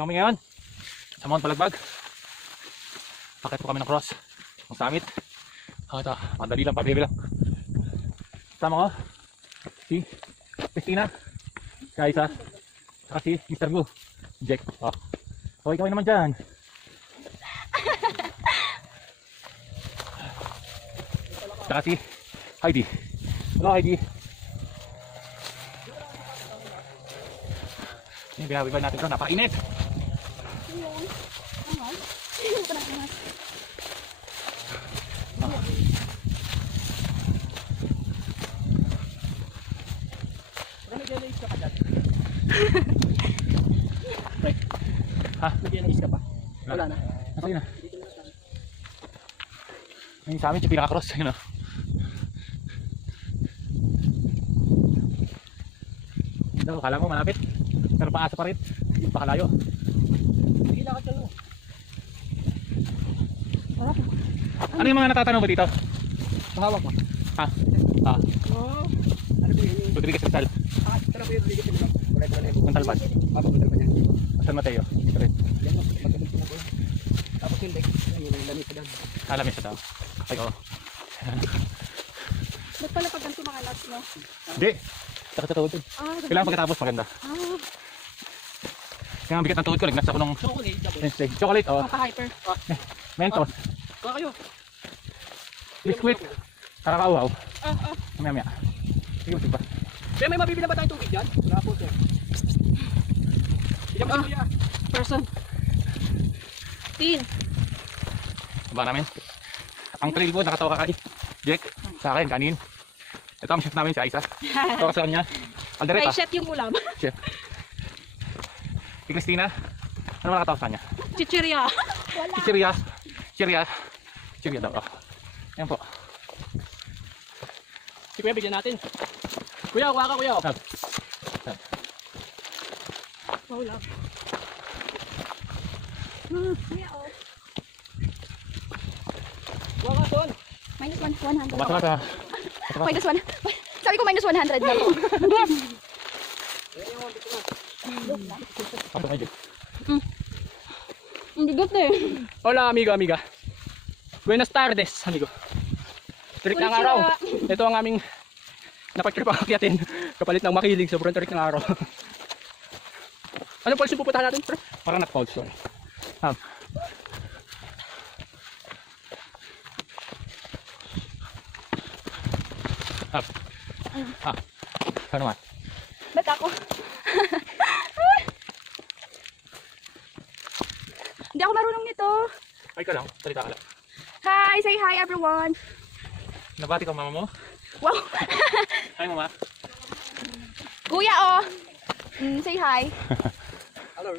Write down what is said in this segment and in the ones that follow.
So kami ngayon sa Mount Palagbag. Akit po kami ng cross ng summit. Ito, madali lang, pabebe lang. Sama ko si Christina, si Aisa, saka si Mr. Gu, Jack. Oh. So ikaw naman dyan. Saka si Heidi. Hello Heidi. Ini binawiban natin ito, napakainit. Ha? Nag-ianais ka pa? Wala na. Nasaan na? Yung sa amin, yung pinaka-cross. Yun o. Ito, kala mo malapit. Pero paasa pa rin. Pakalayo. Sige, lakad ka lang. Ano yung mga natatanong mo dito? Pahawak mo. Ha? Ha? Oo. Ano ba yun? Rodriguez Rizal. Tara po yung Rodriguez Rizal. Ang talbad. Papagudal pa niya. San Mateo. Ito rin. Yan mo, magkabal ko na po. Tapos yung deck, yung lamig pa dyan. Alam sa tao. Ay, oo. Ba't pala pag ganito mga nuts mo? Hindi. Saka sa tuhod. Kailangan pagkatapos maganda. Kaya ang bigat ng tuhod ko. Nagnas ako nung Chocolate, dapat. Wednesday. Chocolate, oh. Maka-hyper. Mentos. Kaka kayo. Biskuit. Karakauhaw. Mamaya. Sige, sige pa. Pero may mabibili na ba tayong tubig dyan? Wala po, sir. Bigyan mo kuya. Person. Tin. Aba namin. Ang trail po, nakatawa ka kay Jack. Sa akin, kanin. Ito ang chef namin, si Aisa. Ito ka sa kanya. Kay Aldereta. Shet yung ulam. Chef. Si Christina. Ano mga nakatawa sa kanya? Chichirya. Si Chiria. Chiria. Chiria daw. Oh. Ayan po. Si kuya, bigyan natin. Kuya, kuha ka kuya. Wow, love. Kuya, oh. Kuha ka doon. Minus 100. Masama ka. Minus 1. Sabi ko minus 100 lang. Kapag kayo Jack. Hindi good eh. Hola amigo, amiga. Buenas tardes, amigo. Trick ng Konnichiwa. araw. Ito ang aming napatrip ang akyatin. Kapalit ng makiling, sobrang trick ng araw. Ano pulse yung pupuntahan natin, pre? Parang nag-pause. Sorry. Up. Ah. Ano man? Ba't ako? Hindi ako marunong nito. Ay ka lang. Salita ka lang. Hi! Say hi everyone! Nabati ka mama mo? Wow! Hi mama. Kuya oh! Say hi. Hello.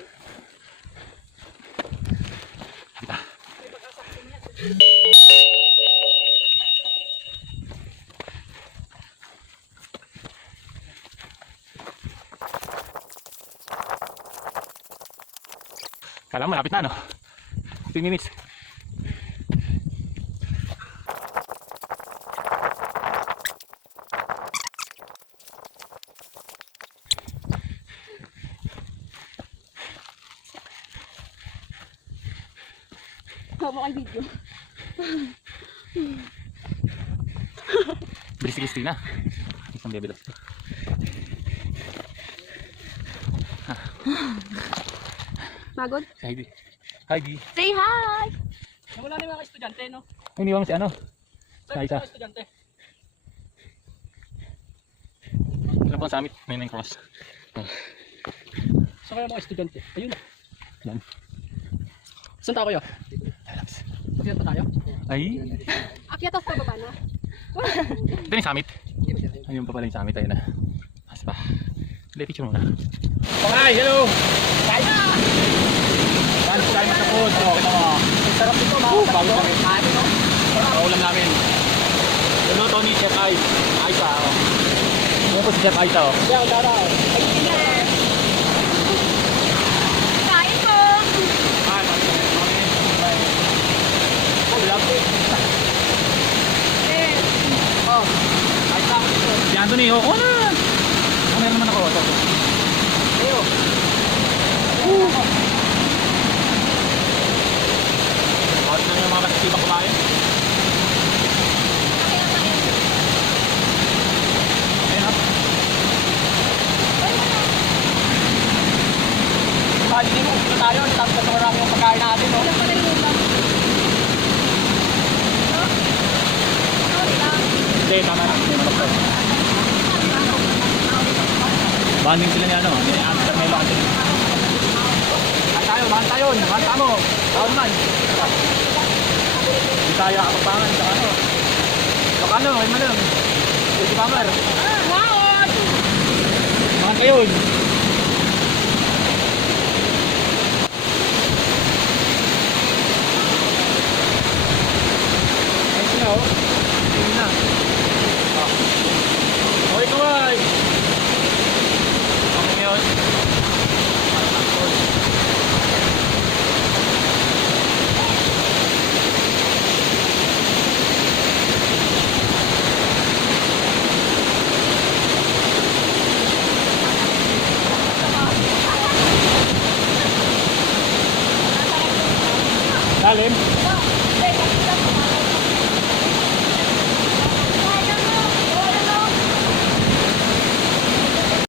Kala mo, malapit na, no? 15 minutes. Hawa mo kay video. Bilis si Christina. Isang bebe lang. Pagod? Si Heidi. Heidi. Say hi! Wala na yung mga estudyante, no? Iniwan mo si ano? Si Saan Aisa. yung mga estudyante? Ano po ang summit? 99 cross. Saan kaya mga estudyante? Ayun. Yan. Saan tayo kayo? Saan pa tayo? Ay. Akyat at pababa na. Ito yung summit. Ayun pa pala yung summit. Ayun na. Mas pa. Hindi, picture muna. Okay, hello! Kain na! Kain tayo matapod. Okay na mga. Sarap ito, mga Bago kami. Ano, no? Paulam namin. Hello, Tony, Chef Ai. Aisa, oh. Ano po si Chef Aisa, oh. Yan, Dara. Kain po! Hi, Oh, Aisa. Si Anthony, oh. Oh, na! Meron naman ako. Ito. Ayo. tapos na marami yung pagkain natin, no? Ilang pala yung ulam. No? Sorry lang. Hindi, tama na. Manok to. Banding sila niya, ano? Hindi na Amsterdam may lokal sila. Mahal tayo. Mahal tamo. Taon man. Hindi tayo kapapangan sa ano. Lokano, ay manang. Hindi pamar. Wow! Mahal kayo. Ayos na, oh. Ayos na. Okay, kaway. Okay ngayon. Lalim.